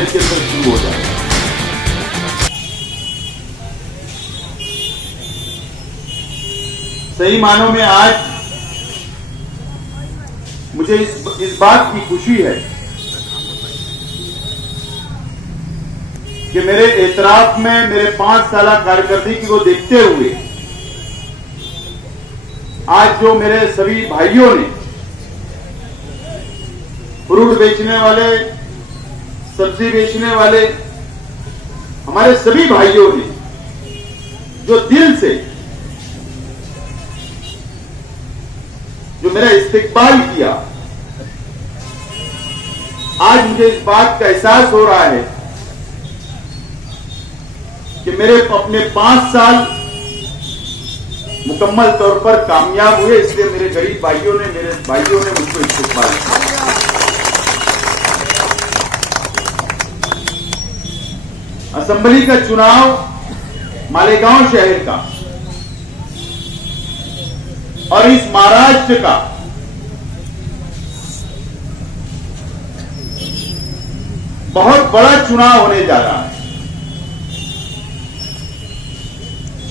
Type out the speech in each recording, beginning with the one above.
महाराष्ट्र के अंदर शुरू हो जाएगा। सही मानों में आज मुझे इस बात की खुशी है कि मेरे एतराफ में मेरे 5 साल कारकर्दगी को देखते हुए आज जो मेरे सभी भाइयों ने, फ्रूट बेचने वाले, सब्जी बेचने वाले, हमारे सभी भाइयों ने जो दिल से जो मेरा इस्तेकबाल किया, आज मुझे इस बात का एहसास हो रहा है कि मेरे अपने 5 साल मुकम्मल तौर पर कामयाब हुए। इसलिए मेरे गरीब भाइयों ने, मेरे भाइयों ने मुझको इस्तेकबाल किया। असेंबली का चुनाव मालेगांव शहर का और इस महाराष्ट्र का बहुत बड़ा चुनाव होने जा रहा है।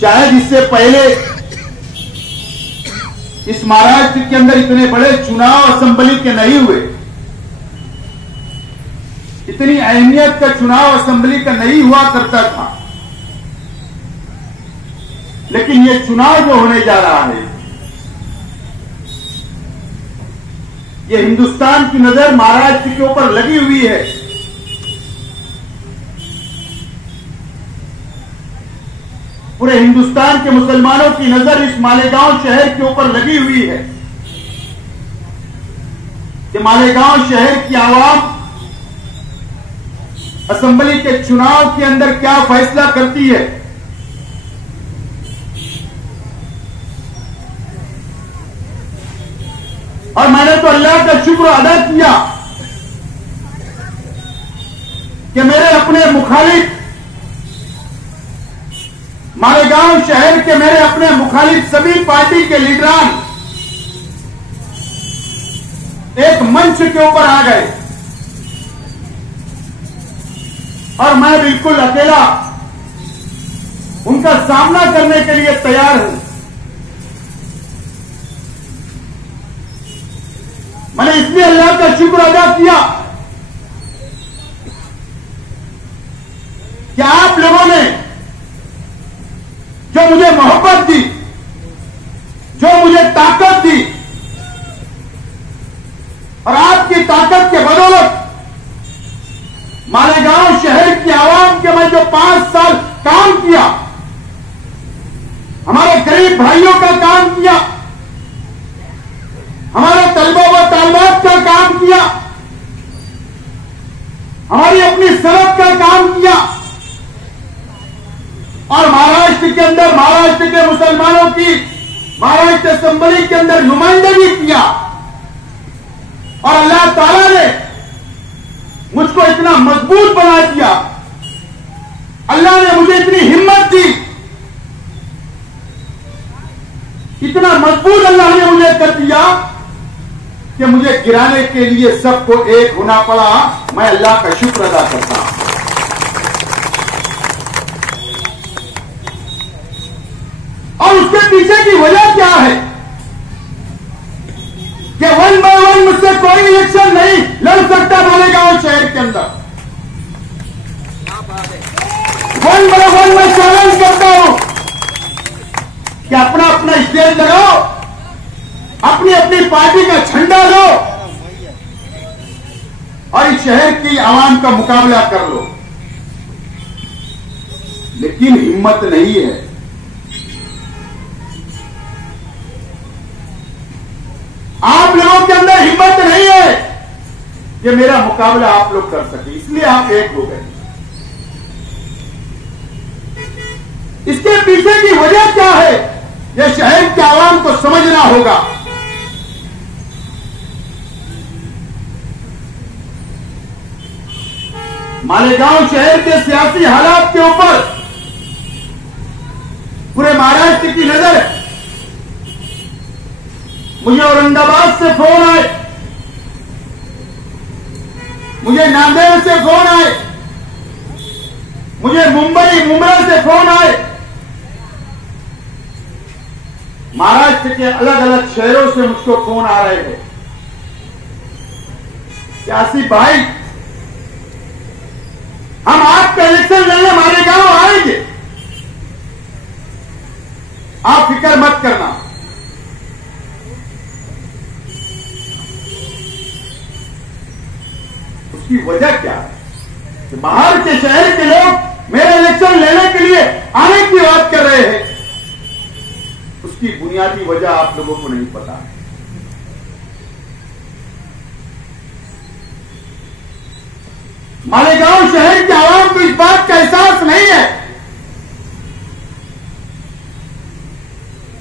शायद इससे पहले इस महाराष्ट्र के अंदर इतने बड़े चुनाव असेंबली के नहीं हुए, इतनी अहमियत का चुनाव असेंबली का नहीं हुआ करता था। लेकिन ये चुनाव जो होने जा रहा है, ये हिंदुस्तान की नजर महाराष्ट्र के ऊपर लगी हुई है। पूरे हिंदुस्तान के मुसलमानों की नजर इस मालेगांव शहर के ऊपर लगी हुई है कि मालेगांव शहर की आवाम असेंबली के चुनाव के अंदर क्या फैसला करती है। और मैंने तो अल्लाह का शुक्र अदा किया कि मेरे अपने मुखालिफ, मालेगांव शहर के मेरे अपने मुखालिफ सभी पार्टी के लीडरान एक मंच के ऊपर आ गए और मैं बिल्कुल अकेला उनका सामना करने के लिए तैयार हूं। मैंने इसलिए अल्लाह का शुक्र अदा किया कि आप लोगों ने जो मुझे मोहब्बत दी, जो मुझे ताकत दी, और आपकी ताकत के बदौलत मालेगांव शहर की आवाम के मैं जो 5 साल काम किया, हमारे गरीब भाइयों का काम किया, हमारे तलबा व तालिबात का काम किया, हमारी अपनी सड़क का काम किया, और महाराष्ट्र के अंदर महाराष्ट्र के मुसलमानों की महाराष्ट्र असेंबली के अंदर नुमाइंदगी किया। और अल्लाह ताला ने मुझको इतना मजबूत बना दिया, अल्लाह ने मुझे इतनी हिम्मत दी, इतना मजबूत अल्लाह ने मुझे कर दिया कि मुझे गिराने के लिए सबको एक होना पड़ा। मैं अल्लाह का शुक्र अदा करता हूं। और उसके पीछे की वजह क्या है कि 1 by 1 मुझसे कोई इलेक्शन नहीं लड़ सकता मालेगांव शहर के अंदर। 1 by 1 मैं चैलेंज करता हूं कि अपना अपना स्टेज लगाओ, अपनी अपनी पार्टी का झंडा लो और इस शहर की आवाम का मुकाबला कर लो। लेकिन हिम्मत नहीं है। आप लोगों के अंदर हिम्मत नहीं है कि मेरा मुकाबला आप लोग कर सके, इसलिए आप एक हो गए। इसके पीछे की वजह क्या है, यह शहर के आवाम को समझना होगा। मालेगांव शहर के सियासी हालात के ऊपर पूरे महाराष्ट्र की नजर है। मुझे औरंगाबाद से फोन आए, मुझे नांदेड़ से फोन आए, मुझे मुंबई मुंबई से फोन आए, महाराष्ट्र के अलग अलग शहरों से मुझको फोन आ रहे हैं कि आसिफ भाई, हम आपका इलेक्शन लड़ने मालेगांव आएंगे, आप फिक्र मत करना। उसकी वजह क्या है कि बाहर के शहर के लोग मेरे इलेक्शन लेने के लिए आने की बात कर रहे हैं। उसकी बुनियादी वजह आप लोगों को नहीं पता है। मालेगांव शहर के आवाम को इस बात का एहसास नहीं है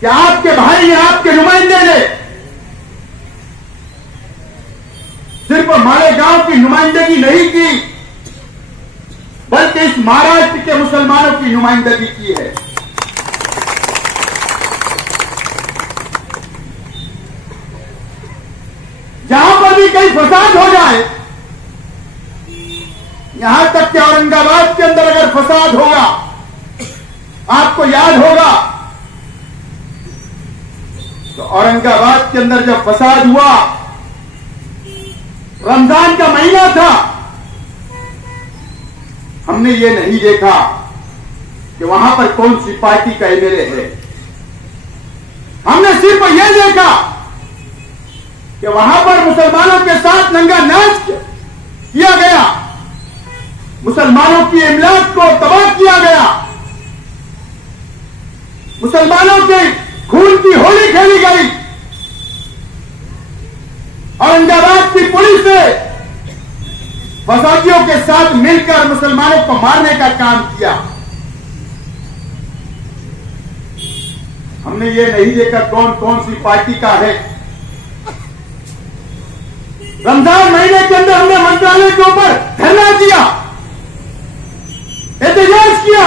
कि आपके भाई ने, आपके नुमाइंदे ने सिर्फ मालेगांव की नुमाइंदगी नहीं की, बल्कि इस महाराष्ट्र के मुसलमानों की नुमाइंदगी की है। जहां पर भी कहीं फसाद हो जाए, यहां तक कि औरंगाबाद के अंदर अगर फसाद होगा, आपको याद होगा तो औरंगाबाद के अंदर जब फसाद हुआ, रमजान का महीना था, हमने ये नहीं देखा कि वहां पर कौन सी पार्टी का एमएलए है। हमने सिर्फ ये देखा कि वहां पर मुसलमानों के साथ नंगा नाच किया गया, मुसलमानों की इमलाक को तबाह किया गया, मुसलमानों के खून की होली खेली गई। औरंगाबाद की पुलिस ने फसादियों के साथ मिलकर मुसलमानों को मारने का काम किया। हमने ये नहीं देखा कौन कौन सी पार्टी का है। रमजान महीने के अंदर हमने मंत्रालय के ऊपर धरना दिया, एहतजाज किया,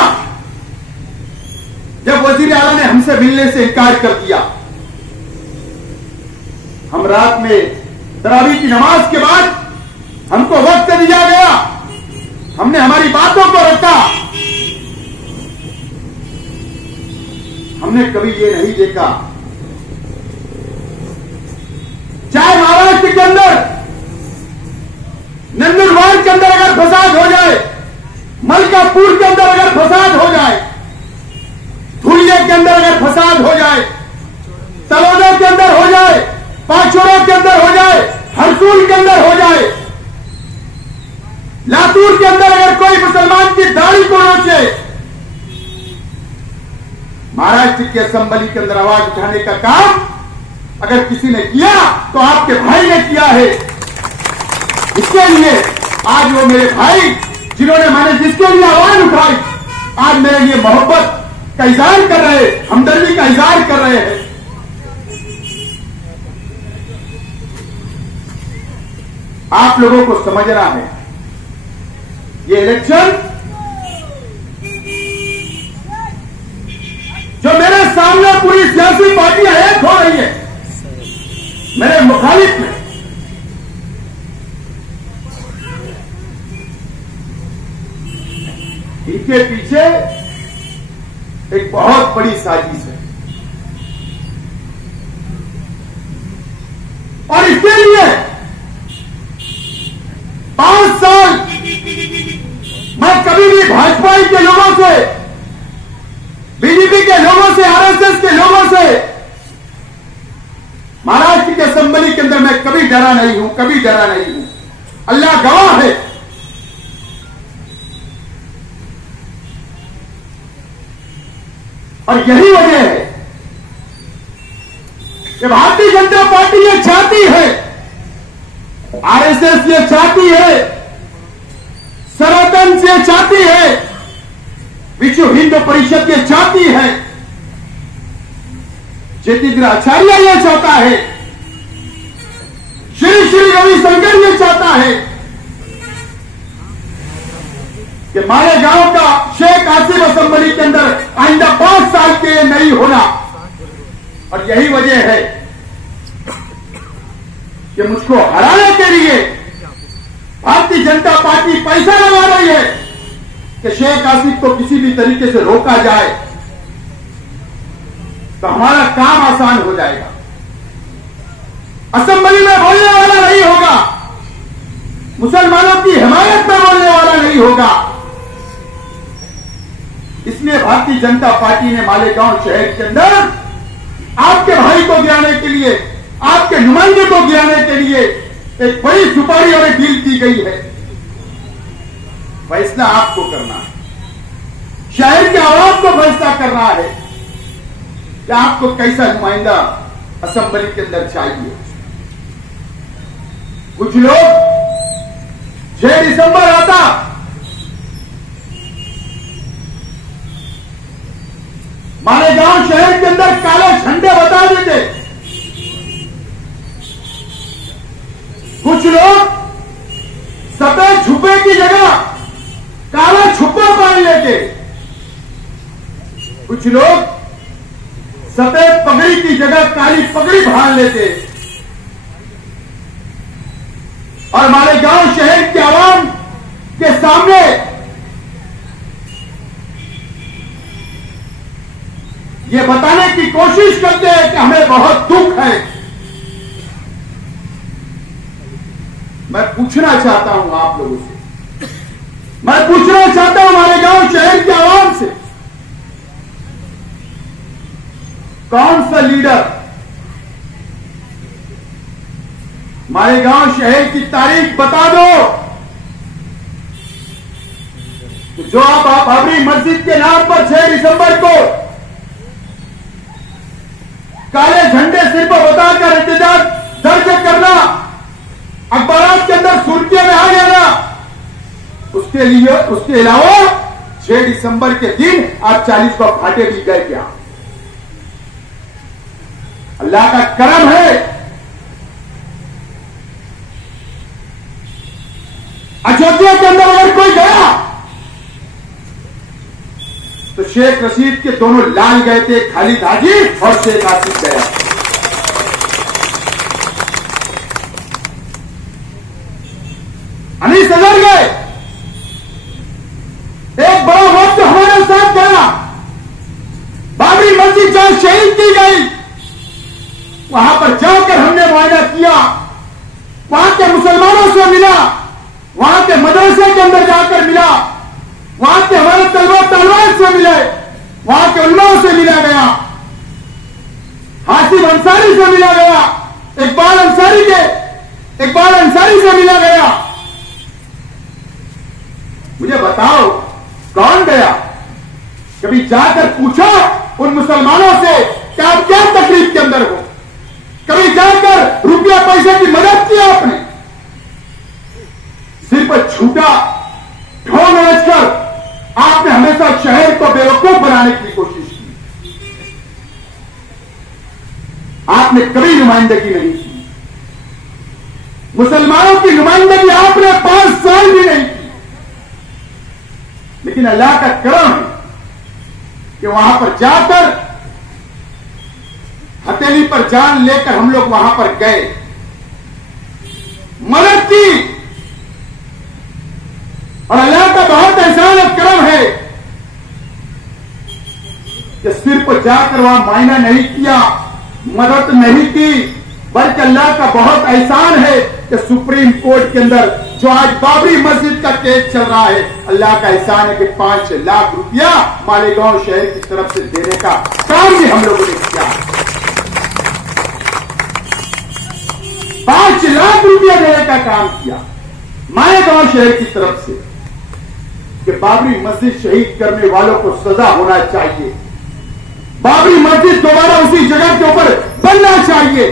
जब वजीर आला ने हमसे मिलने से इनकार कर दिया। हम रात में तरावी की नमाज के बाद हमको वक्त दिया गया, हमने हमारी बातों को रखा। हमने कभी ये नहीं देखा, चाहे महाराष्ट्र के अंदर नंदुरबार के अंदर अगर फसाद हो जाए, मलकापुर के अंदर अगर फसाद हो जाए, धुलिया के अंदर अगर फसाद हो जाए, तलोदा के अंदर हो जाए, पाचोरा के अंदर हो जाए, हरसूल के अंदर हो जाए, लातूर के अंदर अगर कोई मुसलमान की दाढ़ी को नोचे, महाराष्ट्र की असेंबली के अंदर आवाज उठाने का काम अगर किसी ने किया तो आपके भाई ने किया है। इसके लिए आज वो मेरे भाई जिन्होंने मैंने जिसके लिए आवाज उठाई, आज मेरे लिए मोहब्बत का इजहार कर रहे, हमदर्दी का इजहार कर रहे हैं। आप लोगों को समझना है, ये इलेक्शन जो मेरे सामने पूरी सियासी पार्टियां एक हो रही है मेरे मुखालिफ में, इनके पीछे एक बहुत बड़ी साजिश है। और इसके लिए 5 साल मैं कभी भी भाजपा के लोगों से, बीजेपी के लोगों से, आरएसएस के लोगों से, महाराष्ट्र के असेंबली के अंदर मैं कभी डरा नहीं हूं, कभी डरा नहीं हूं। अल्लाह गवाह है। और यही वजह है कि भारतीय जनता पार्टी ये चाहती है, आरएसएस ये चाहती है, सनातन ये चाहती है, विश्व हिंदू परिषद ये चाहती है, जतिन्द्र आचार्य ये चाहता है, श्री श्री रविशंकर ये चाहता है कि मालेगांव का शेख आसिफ असेंबली के अंदर आइंदा 5 साल के लिए नहीं होना। और यही वजह है कि मुझको हराने के लिए भारतीय जनता पार्टी पैसा लगा रही है, कि शेख आसिफ को किसी भी तरीके से रोका जाए तो हमारा काम आसान हो जाएगा। असेंबली में बोलने वाला नहीं होगा, मुसलमानों की हिमायत में बोलने वाला नहीं होगा। इसलिए भारतीय जनता पार्टी ने मालेगांव शहर के अंदर आपके भाई को गिराने के लिए, आपके नुमाइंदे को गिराने के लिए एक बड़ी सुपारी और एक डील की गई है। फैसला आपको करना है, शहर के आवाम को फैसला करना है कि आपको कैसा नुमाइंदा असेंबली के अंदर चाहिए। कुछ लोग 6 दिसंबर आता, मालेगांव शहर के अंदर काले झंडे बता देते। कुछ लोग सफेद छुपे की जगह काला छुपा पहन लेते। कुछ लोग सफेद पगड़ी की जगह काली पगड़ी बांध लेते और मालेगांव शहर के आवाम के सामने ये बताने की कोशिश करते हैं कि हमें बहुत दुख है। मैं पूछना चाहता हूं आप लोगों से, मैं पूछना चाहता हूं मालेगांव शहर के आवाम से, कौन सा लीडर मालेगांव शहर की तारीख बता दो तो जो आप बाबरी मस्जिद के नाम पर 6 दिसंबर को काले झंडे सिर पर बताकर एहतजाज दर्ज करना, अखबार के अंदर सुर्खियों में आ गया ना, उसके अलावा 6 दिसंबर के दिन आप 40 को फाटे भी गए क्या? अल्लाह का करम है, अयोध्या के अंदर अगर कोई गया तो शेख रशीद के दोनों लाल गए थे, खालिद हाजी और शेख आसिफ गया। अनीस अजहर गए, एक बड़ा वक्त हमारे साथ गया। बाबरी मस्जिद जहां शहीद की गई वहां पर जाकर हमने मुआयना किया, वहां के मुसलमानों से मिला, वहां के मदरसे के अंदर जाकर मिला, वहां के हमारे तलवार से मिले, वहां के उन्नाव से मिला गया, हासिम अंसारी से मिला गया, इकबाल अंसारी से मिला गया। मुझे बताओ कौन गया? कभी जाकर पूछो उन मुसलमानों से कि आप क्या तकलीफ के अंदर हो? कभी जाकर रुपया पैसे की मदद की आपने? सिर पर छूटा ढोंग रचकर आपने हमेशा शहर को बेवकूफ बनाने की कोशिश की। आपने कभी नुमाइंदगी नहीं की, मुसलमानों की नुमाइंदगी आपने 5 साल भी नहीं की। लेकिन अल्लाह का करम है कि वहां पर जाकर हथेली पर जान लेकर हम लोग वहां पर गए, मदद की। और अल्लाह का बहुत एहसान और करम है कि सिर पर जाकर वहां मायना नहीं किया, मदद नहीं की, बल्कि अल्लाह का बहुत एहसान है कि सुप्रीम कोर्ट के अंदर जो आज बाबरी मस्जिद का केस चल रहा है, अल्लाह का एहसान है कि 5 लाख रुपया मालेगांव शहर की तरफ से देने का काम भी हम लोगों ने किया। 5 लाख रुपया देने का काम किया मालेगांव शहर की तरफ से कि बाबरी मस्जिद शहीद करने वालों को सजा होना चाहिए, बाबरी मस्जिद दोबारा उसी जगह के ऊपर बनना चाहिए।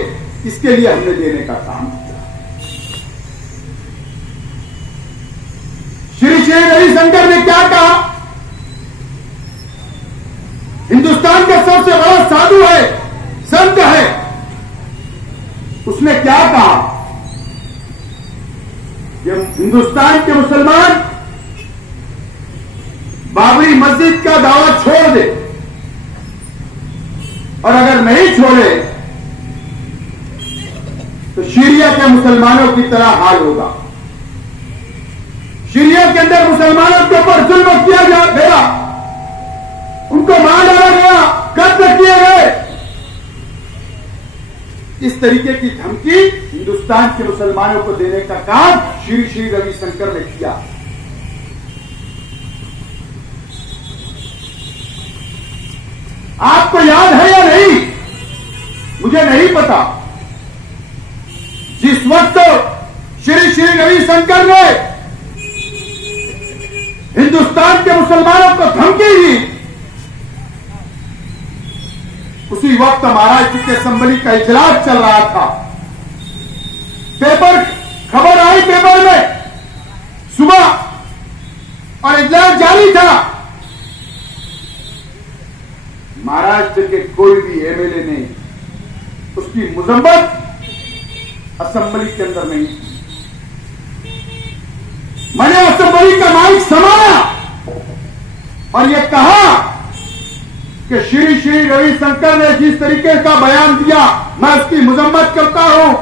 इसके लिए हमने देने का काम किया। श्री रविशंकर ने क्या कहा? हिंदुस्तान का सबसे बड़ा साधु है, संत है, उसने क्या कहा? कि हिंदुस्तान के मुसलमान बाबरी मस्जिद का दावा छोड़ दे और अगर नहीं छोड़े तो सीरिया के मुसलमानों की तरह हाल होगा। सीरिया के अंदर मुसलमानों के ऊपर जुल्म किया गया, उनको मार डाला गया, कत्ल किए गए। इस तरीके की धमकी हिंदुस्तान के मुसलमानों को देने का काम श्री श्री रविशंकर ने किया। आपको याद है या नहीं, मुझे नहीं पता। जिस वक्त श्री श्री रविशंकर ने हिंदुस्तान के मुसलमानों को धमकी दी, उसी वक्त महाराष्ट्र के असेंबली का इजलास चल रहा था। खबर आई पेपर में सुबह और इजलास जारी था। महाराष्ट्र के कोई भी एमएलए ने उसकी मजम्मत असेंबली के अंदर नहीं की। मैंने असेंबली का माइक संभाला और यह कहा कि श्री श्री रविशंकर ने जिस तरीके का बयान दिया, मैं उसकी मजम्मत करता हूं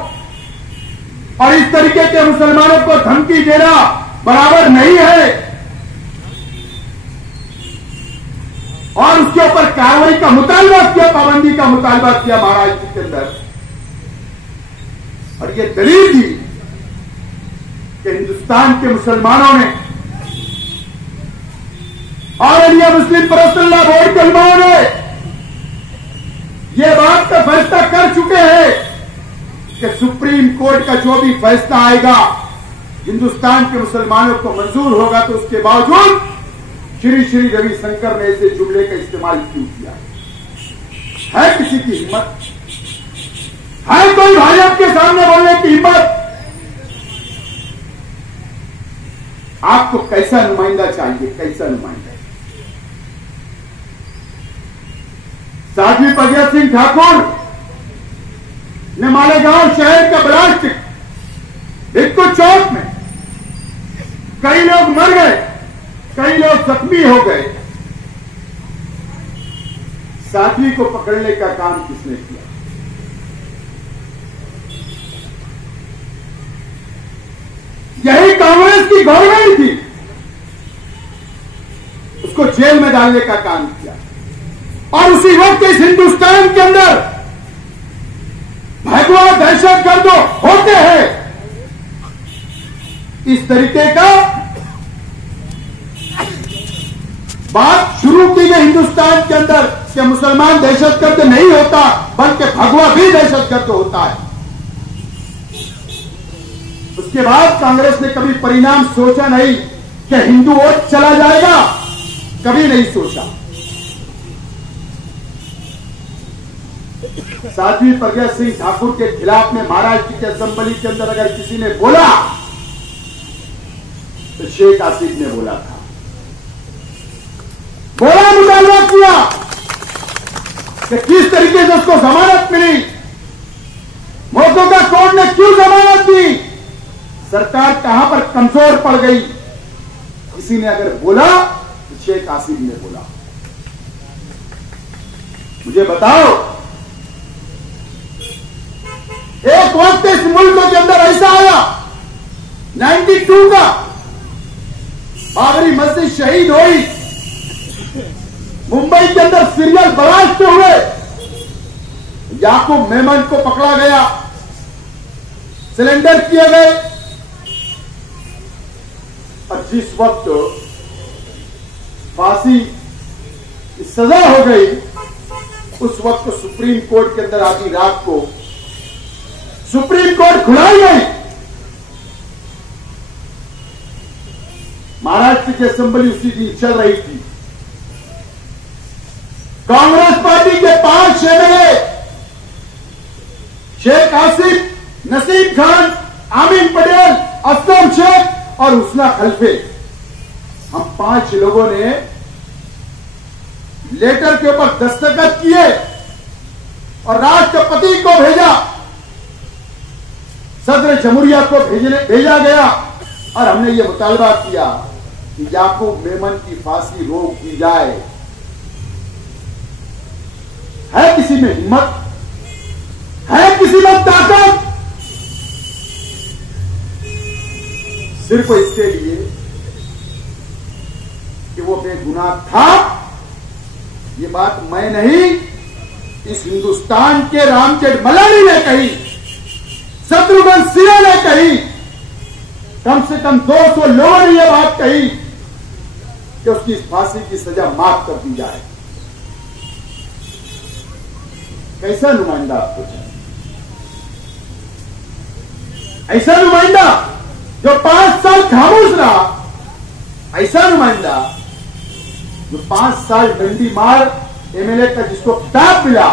और इस तरीके के मुसलमानों को धमकी देना बराबर नहीं है और उसके ऊपर कार्रवाई का मुतालबा किया, पाबंदी का मुतालबा किया महाराष्ट्र के अंदर। और यह दलील दी कि हिंदुस्तान के मुसलमानों ने और इंडिया मुस्लिम पर्सनल बोर्ड के उलमाओं ने यह बात का फैसला कर चुके हैं कि सुप्रीम कोर्ट का जो भी फैसला आएगा हिंदुस्तान के मुसलमानों को मंजूर होगा, तो उसके बावजूद श्री श्री रविशंकर ने इसे जुमले का इस्तेमाल क्यों किया? है किसी की हिम्मत? है कोई भाजपा के सामने बोलने की हिम्मत? आपको कैसा नुमाइंदा चाहिए? कैसा नुमाइंदा? साध्वी प्रज्ञा सिंह ठाकुर ने मालेगांव शहर का ब्लास्ट हिक्को चौक में कई लोग मर गए, कई लोग जख्मी हो गए। साध्वी को पकड़ने का काम किसने किया? यही कांग्रेस की गवर्नमेंट थी, उसको जेल में डालने का काम किया। और उसी वक्त इस हिंदुस्तान के अंदर भगवा दहशतगर्द होते हैं। इस तरीके का बात शुरू की गई हिंदुस्तान के अंदर कि मुसलमान दहशतगर्द नहीं होता, बल्कि भगवा भी दहशतगर्द होता है। उसके बाद कांग्रेस ने कभी परिणाम सोचा नहीं कि हिंदू वोट चला जाएगा, कभी नहीं सोचा। साध्वी प्रज्ञा सिंह ठाकुर के खिलाफ में महाराष्ट्र के असेंबली के अंदर अगर किसी ने बोला तो शेख आसिफ ने बोला था, बोला, मुतालबा किया कि किस तरीके से उसको जमानत मिली, मौजूदा कोर्ट ने क्यों जमानत दी, सरकार कहां पर कमजोर पड़ गई। किसी ने अगर बोला तो शेख आसिफ ने बोला। मुझे बताओ, एक वक्त इस मुल्क के अंदर ऐसा आया 92 का, बाबरी मस्जिद शहीद हुई, मुंबई के अंदर सीरियल ब्लास्ट हुए, याकूब मेमन को पकड़ा गया, सिलेंडर किए गए। और जिस वक्त फांसी की सजा हो गई, उस वक्त सुप्रीम कोर्ट के अंदर आधी रात को सुप्रीम कोर्ट खुलाई गई। महाराष्ट्र की असेंबली उसी दिन चल रही थी। कांग्रेस पार्टी के 5 एमएलए शेख आसिफ, नसीम खान, आमीन पटेल, असलम शेख और हुस्ना खलफे, हम 5 लोगों ने लेटर के ऊपर दस्तखत किए और राष्ट्रपति को भेजा, सदर जमहूरिया को भेजा गया और हमने ये मुतालबा किया कि याकूब मेमन की फांसी रोक दी जाए। है किसी में हिम्मत? है किसी में ताकत? सिर्फ इसके लिए वो बेगुनाह था, ये बात मैं नहीं, इस हिंदुस्तान के राम जेठमलानी ने कही, शत्रुघ्न सिन्हा ने कही, कम से कम 200 लोगों ने यह बात कही कि उसकी फांसी की सजा माफ कर दी जाए। कैसा नुमाइंदा आपको चाहिए? ऐसा नुमाइंदा जो 5 साल खामोश रहा, ऐसा नुमाइंदा जो 5 साल डंडी मार एमएलए का जिसको खिताब मिला,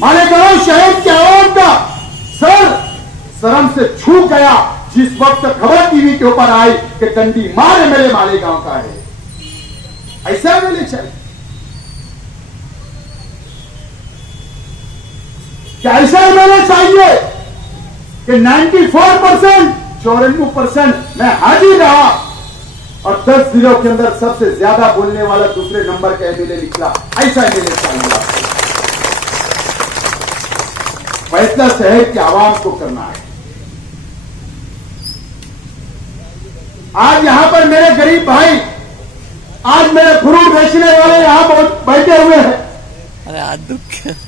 मालेगांव शहर के आवाम का सर शर्म से छू गया जिस वक्त खबर टीवी के ऊपर आई कि डंडी मार एमएलए मालेगांव का है। ऐसा एमएलए चाहिए क्या? ऐसा एमएलए चाहिए कि 94% 94% मैं हाजिर रहा और 10 जिलों के अंदर सबसे ज्यादा बोलने वाला दूसरे नंबर का एमएलए निकला? ऐसा एमएलए चाहिए। फैसला शहर के आवाम को करना है। आज यहां पर मेरे गरीब भाई, आज मेरे फ्रूट बेचने वाले यहां बहुत बैठे हुए हैं। अरे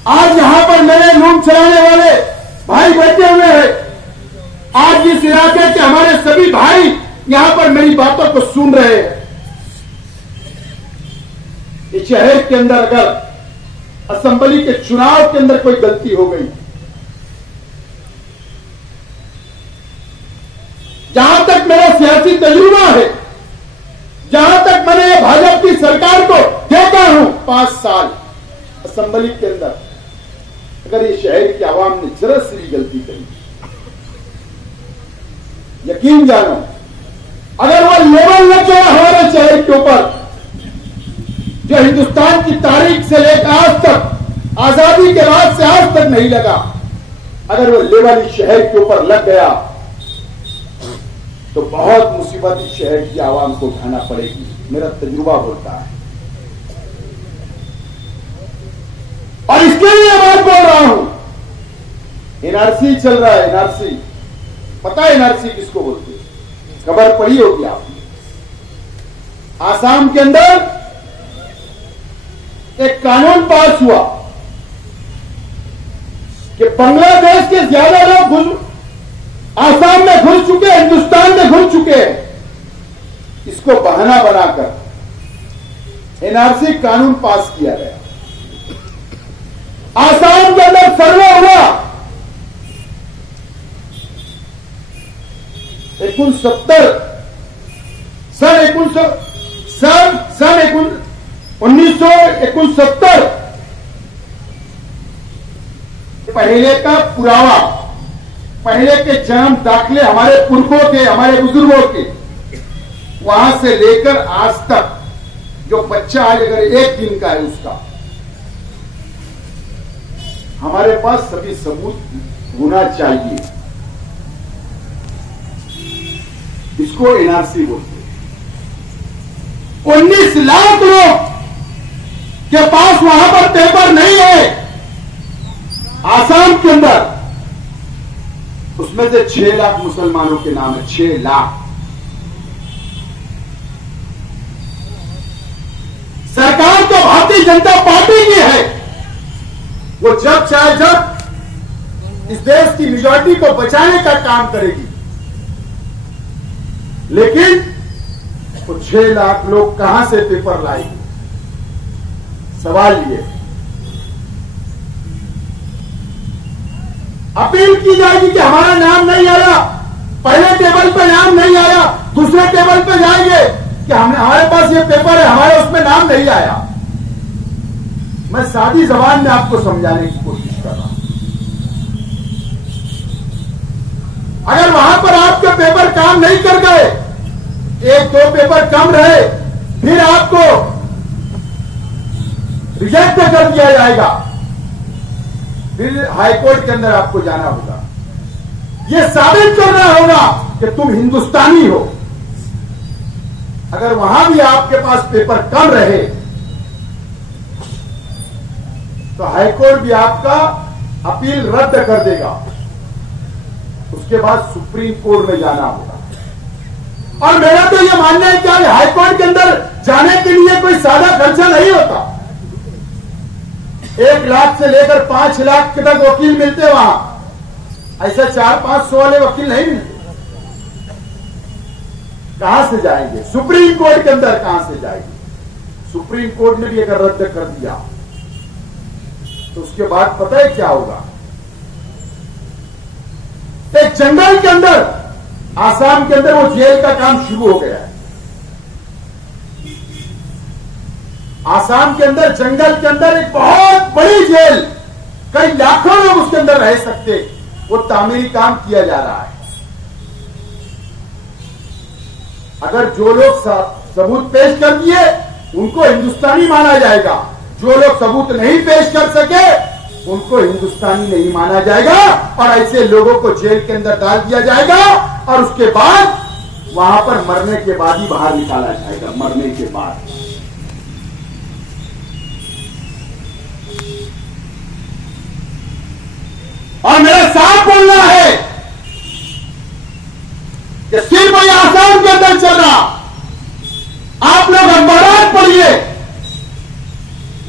आज यहां पर मेरे लूम चलाने वाले भाई बैठे हुए हैं। आज इस इलाके के हमारे सभी भाई यहां पर मेरी बातों को सुन रहे हैं। इस शहर के अंदर अगर असेंबली के चुनाव के अंदर कोई गलती हो गई, जहां तक मेरा सियासी तजुर्बा है, जहां तक मैंने भाजपा की सरकार को देखा हूं 5 साल असेंबली के अंदर, अगर ये शहर की आवाम ने जरा सी भी गलती करी, यकीन जानो अगर वो लेवल न चला हमारे शहर के ऊपर, जो हिंदुस्तान की तारीख से लेकर आज तक, आजादी के बाद से आज तक नहीं लगा, अगर वो लेवल इस शहर के ऊपर लग गया तो बहुत मुसीबत इस शहर की आवाम को उठाना पड़ेगी। मेरा तजुर्बा बोलता है और इसके लिए बात बोल रहा हूं। एनआरसी चल रहा है, एनआरसी पता है एनआरसी किसको बोलते हैं? खबर पड़ी होगी आपने। आसाम के अंदर एक कानून पास हुआ कि बांग्लादेश के ज्यादा लोग आसाम में घुस चुके हैं, हिंदुस्तान में घुस चुके हैं। इसको बहाना बनाकर एनआरसी कानून पास किया गया। आसाम के अंदर सर्वे हुआ, 1969 पहले का पुरावा, पहले के जन्म दाखले हमारे पुरखों के, हमारे बुजुर्गों के, वहां से लेकर आज तक जो बच्चा आज अगर 1 दिन का है उसका, हमारे पास सभी सबूत होना चाहिए। इसको एनआरसी बोलते हैं। 19 लाख लोग के पास वहां पर पेपर नहीं है आसाम के अंदर, उसमें से 6 लाख मुसलमानों के नाम है। 6 लाख। सरकार तो भारतीय जनता पार्टी की है, वो जब चाहे जब इस देश की मेजॉरिटी को बचाने का काम करेगी, लेकिन वो 6 लाख लोग कहां से पेपर लाएंगे? सवाल ये अपील की जाएगी कि हमारा नाम नहीं आया, पहले टेबल पे नाम नहीं आया, दूसरे टेबल पे जाएंगे कि हमारे पास ये पेपर है, हमारे उसमें नाम नहीं आया। मैं सादी जबान में आपको समझाने की कोशिश कर रहा हूं। अगर वहां पर आपके पेपर काम नहीं कर गए, 1-2 पेपर कम रहे, फिर आपको रिजेक्ट कर दिया जाएगा, फिर हाईकोर्ट के अंदर आपको जाना होगा, यह साबित करना होगा कि तुम हिंदुस्तानी हो। अगर वहां भी आपके पास पेपर कम रहे तो हाईकोर्ट भी आपका अपील रद्द कर देगा, उसके बाद सुप्रीम कोर्ट में जाना होगा। और मेरा तो ये मानना है कि हाईकोर्ट के अंदर जाने के लिए कोई सादा खर्चा नहीं होता। 1 लाख से लेकर 5 लाख तक वकील मिलते वहां, ऐसा 400-500 वाले वकील नहीं मिलते। कहां से जाएंगे? सुप्रीम कोर्ट के अंदर कहां से जाएंगे? सुप्रीम कोर्ट ने भी अगर रद्द कर दिया तो उसके बाद पता है क्या होगा? एक जंगल के अंदर, आसाम के अंदर वो जेल का काम शुरू हो गया है। आसाम के अंदर जंगल के अंदर एक बहुत बड़ी जेल, कई लाखों लोग उसके अंदर रह सकते, वो तामीरी काम किया जा रहा है। अगर जो लोग सबूत पेश कर दिए उनको हिंदुस्तानी माना जाएगा, जो लोग सबूत नहीं पेश कर सके उनको हिंदुस्तानी नहीं माना जाएगा, और ऐसे लोगों को जेल के अंदर डाल दिया जाएगा और उसके बाद वहां पर मरने के बाद ही बाहर निकाला जाएगा। मरने के बाद और मेरा साफ बोलना है कि सिर्फ वही आसाम के अंदर चल रहा, आप लोग अखबार पढ़िए,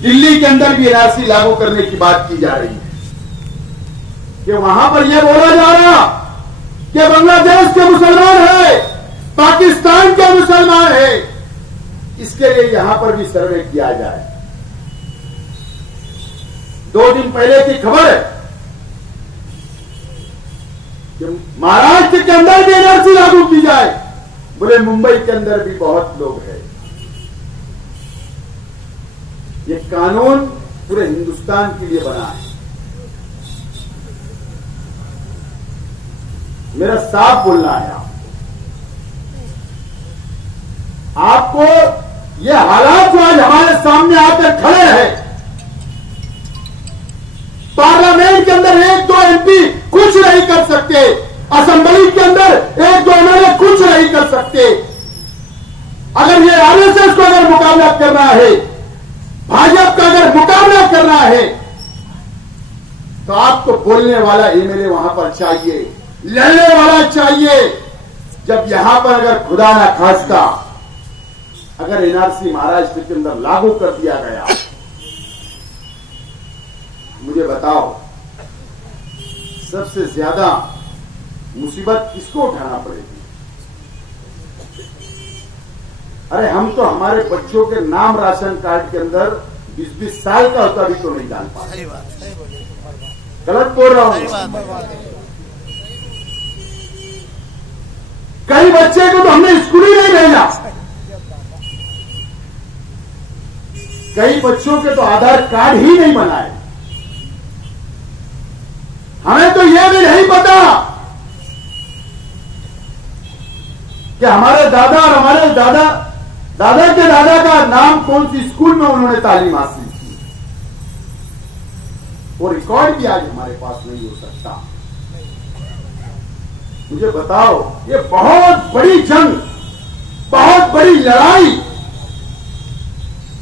दिल्ली के अंदर भी एनआरसी लागू करने की बात की जा रही है कि वहां पर यह बोला जा रहा कि बांग्लादेश के मुसलमान है, पाकिस्तान के मुसलमान है, इसके लिए यहां पर भी सर्वे किया जाए। 2 दिन पहले की खबर है कि महाराष्ट्र के अंदर भी एनआरसी लागू की जाए, बोले मुंबई के अंदर भी बहुत लोग हैं। ये कानून पूरे हिंदुस्तान के लिए बना है। मेरा साफ बोलना है आपको, ये हालात जो आज हमारे सामने आकर खड़े हैं, पार्लियामेंट के अंदर 1-2 एमपी कुछ नहीं कर सकते, असेंबली के अंदर 1-2 एमएलए कुछ नहीं कर सकते। अगर ये आरएसएस को अगर मुकाबला करना है, भाजपा का अगर मुकाबला करना है, तो आपको बोलने वाला एमएलए वहां पर चाहिए, लड़ने वाला चाहिए। जब यहां पर अगर खुदा ना खास्ता अगर एनआरसी महाराष्ट्र के अंदर लागू कर दिया गया, मुझे बताओ सबसे ज्यादा मुसीबत किसको उठाना पड़ेगी? अरे हम तो हमारे बच्चों के नाम राशन कार्ड के अंदर 20-20 साल का होता भी तो नहीं डाल पाते। गलत बोल रहा हूं? कई बच्चे को तो हमने स्कूल ही नहीं भेजा, कई बच्चों के तो आधार कार्ड ही नहीं बनाए। हमें तो यह भी नहीं पता कि हमारे दादा और हमारे दादा के दादा का नाम कौन सी स्कूल में उन्होंने तालीम हासिल की, वो रिकॉर्ड भी आज हमारे पास नहीं हो सकता। मुझे बताओ, ये बहुत बड़ी जंग, बहुत बड़ी लड़ाई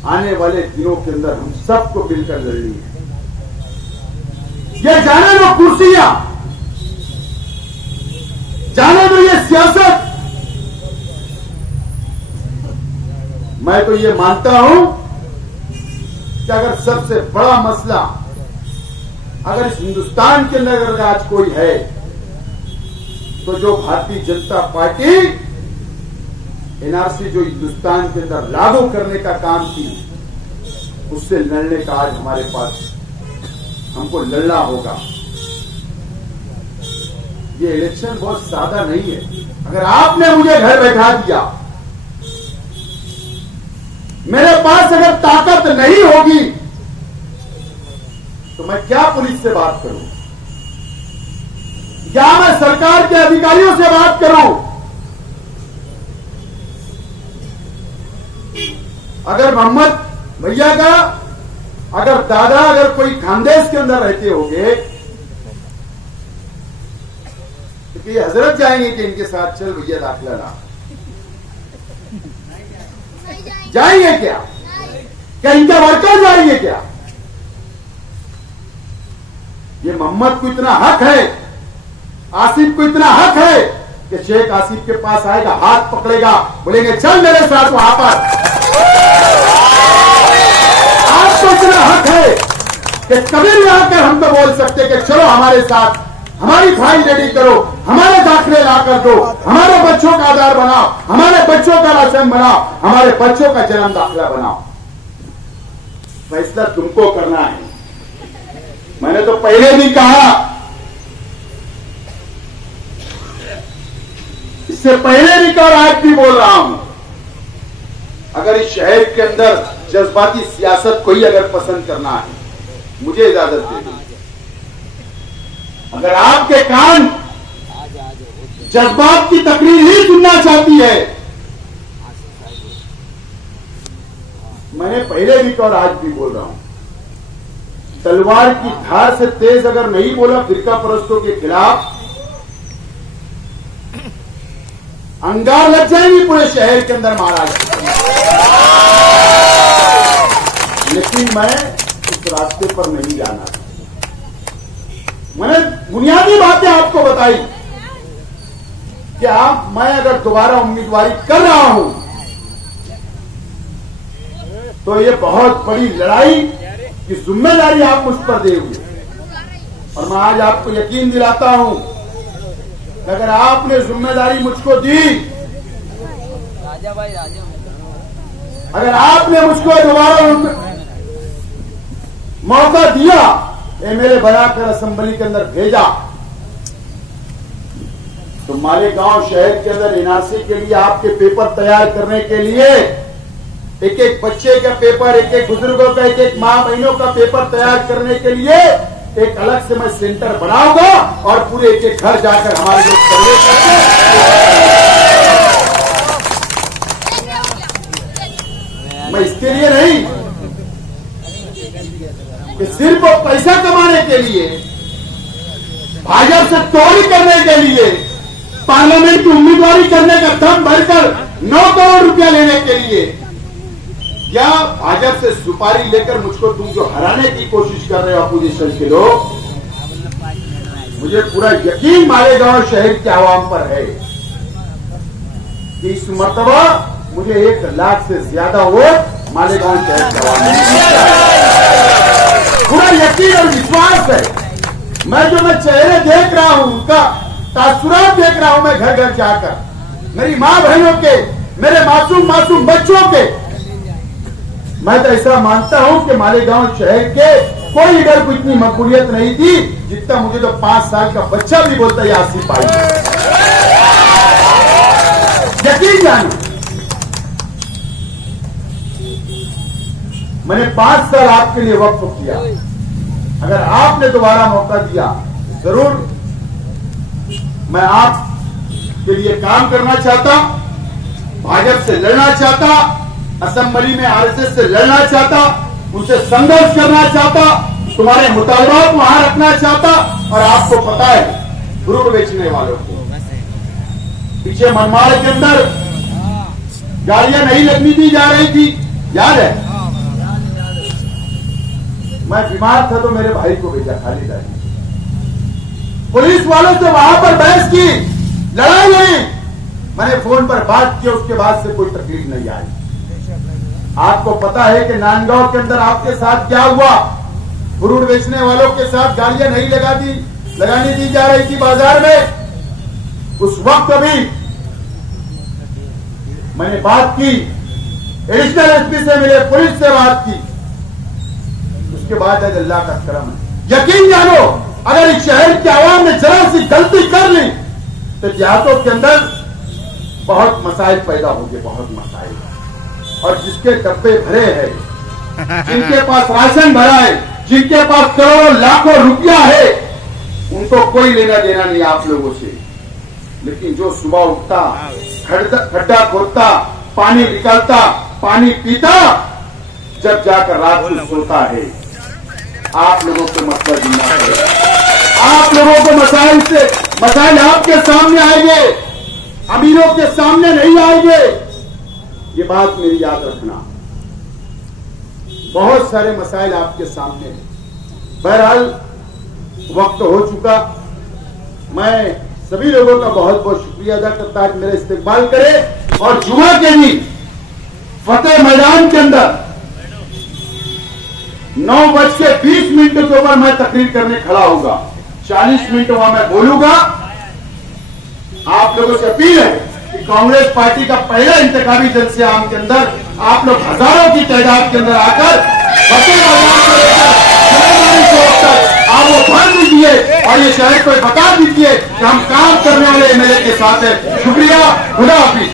आने वाले दिनों के अंदर हम सबको मिलकर लड़नी है। ये जाने दो कुर्सियां, जाने दो ये सियासत। मैं तो ये मानता हूं कि अगर सबसे बड़ा मसला अगर इस हिंदुस्तान के अंदर अगर आज कोई है, तो जो भारतीय जनता पार्टी एनआरसी जो हिंदुस्तान के अंदर लागू करने का काम की, उससे लड़ने का आज हमारे पास हमको लड़ना होगा। ये इलेक्शन बहुत सादा नहीं है। अगर आपने मुझे घर बैठा दिया, मेरे पास अगर ताकत नहीं होगी, तो मैं क्या पुलिस से बात करूं, क्या मैं सरकार के अधिकारियों से बात करूं? अगर मोहम्मद भैया का अगर दादा अगर कोई खानदेश के अंदर रहते होंगे, तो ये हजरत जाएंगे कि इनके साथ चल भैया दाखिला ला, जाएंगे क्या? क्या इनका वर्कर जाएंगे क्या? ये मोहम्मद को इतना हक है, आसिफ को इतना हक है कि शेख आसिफ के पास आएगा, हाथ पकड़ेगा, बोलेंगे चल मेरे साथ वहां पर। आपको इतना हक है कि कभी भी आकर हम तो बोल सकते कि चलो हमारे साथ, हमारी फाइल रेडी करो, हमारे दाखिले ला कर दो, हमारे बच्चों का आधार बनाओ, हमारे बच्चों का राशन बनाओ, हमारे बच्चों का जन्म दाखिला बनाओ। फैसला तुमको करना है। मैंने तो पहले भी कहा, इससे पहले भी कहा और आज भी बोल रहा हूं, अगर इस शहर के अंदर जज्बाती सियासत कोई अगर पसंद करना है, मुझे इजाजत दे दो। अगर आपके कान जज्बात की तकरीर ही सुनना चाहती है, मैंने पहले भी कहा और आज भी बोल रहा हूं, तलवार की धार से तेज अगर नहीं बोला फिरका परस्तों के खिलाफ, अंगार लग जाएंगी पूरे शहर के अंदर महाराष्ट्र। लेकिन मैं उस रास्ते पर नहीं जाना। मैंने बुनियादी बातें आपको बताई कि मैं अगर दोबारा उम्मीदवारी कर रहा हूं तो ये बहुत बड़ी लड़ाई की जिम्मेदारी आप मुझ पर देंगे। और मैं आज आपको यकीन दिलाता हूं कि अगर आपने जिम्मेदारी मुझको दी, अगर आपने मुझको दोबारा मौका दिया, एमएलए बनाकर असेंबली के अंदर भेजा, तो मालेगांव शहर के अंदर एनआरसी के लिए आपके पेपर तैयार करने के लिए, एक एक बच्चे का पेपर, एक एक बुजुर्गों का, एक एक मां बहनों का पेपर तैयार करने के लिए एक अलग से मैं सेंटर बनाऊंगा और पूरे एक एक घर जाकर हमारे लोग सर्वे करके, मैं इसके लिए नहीं कि सिर्फ पैसा कमाने के लिए, भाजपा से चोरी करने के लिए, पार्लियामेंट की उम्मीदवारी करने का दम भरकर 9 करोड़ रुपया लेने के लिए, या भाजपा से सुपारी लेकर मुझको तुम जो हराने की कोशिश कर रहे हो अपोजिशन के लोग, मुझे पूरा यकीन मालेगांव शहर के आवाम पर है कि इस मर्तबा मुझे 1 लाख से ज्यादा वोट मालेगांव शहर के आवाम में पूरा यकीन और विश्वास है। मैं चेहरे देख रहा हूं, उनका तासुरात देख रहा हूं मैं घर घर जाकर, मेरी मां बहनों के, मेरे मासूम बच्चों के, मैं तो ऐसा मानता हूं कि मालेगांव शहर के कोई लीडर को इतनी मकबूलियत नहीं थी जितना मुझे तो 5 साल का बच्चा भी बोलता है आसिफ भाई। यकीन जानो, मैंने 5 साल आपके लिए वक्फ किया। अगर आपने दोबारा मौका दिया, जरूर मैं आपके लिए काम करना चाहता, भाजपा से लड़ना चाहता, असेंबली में आरएसएस से लड़ना चाहता, उनसे संघर्ष करना चाहता, तुम्हारे मुतालबात वहां रखना चाहता। और आपको पता है, फ्रूट बेचने वालों को पीछे मनमाड़ के अंदर गाड़ियां नहीं लगनी दी जा रही थी, याद है? मैं बीमार था तो मेरे भाई को भेजा खाली दाई, पुलिस वालों से वहां पर बहस की, लड़ाई हुई, मैंने फोन पर बात की, उसके बाद से कोई तकलीफ नहीं आई। आपको पता है कि नांदगांव के अंदर आपके साथ क्या हुआ? फ्रूट बेचने वालों के साथ गाड़ियां नहीं लगानी दी जा रही थी बाजार में। उस वक्त भी मैंने बात की, एडिशनल एसपी से मिले, पुलिस से बात की, उसके बाद आज अल्लाह का करम है। यकीन जानो, अगर इस शहर के आवाम ने जरा सी गलती कर ली तो देहातों के अंदर बहुत मसाइल पैदा होंगे, बहुत मसाइल। और जिसके डब्बे भरे हैं, जिनके पास राशन भरा है, जिनके पास करोड़ों लाखों रुपया है, उनको कोई लेना देना नहीं आप लोगों से। लेकिन जो सुबह उठता, खड्डा खोदता, पानी निकालता, पानी पीता, जब जाकर रात को सोता है, आप लोगों को मसला जीना है। आप लोगों को मसाइल आपके सामने आएंगे, अमीरों के सामने नहीं आएंगे। ये बात मेरी याद रखना। बहुत सारे मसाइल आपके सामने हैं। बहरहाल वक्त हो चुका, मैं सभी लोगों का बहुत बहुत शुक्रिया अदा करता है कि मेरा इस्तेमाल करे। और जुमा के दिन फतेह मैदान के अंदर 9:20 के ऊपर मैं तकरीर करने खड़ा होगा। 40 मिनट वहां मैं बोलूंगा। आप लोगों से अपील है कि कांग्रेस पार्टी का पहला इंतखाबी जलसे आम के अंदर आप लोग हजारों की तादाद के अंदर आकर फतेह मैदान को लेकर चौक तक आप वो भर दीजिए और ये शहर को बता दीजिए कि हम काम करने वाले एमएलए के साथ है। शुक्रिया, खुदा हाफिज।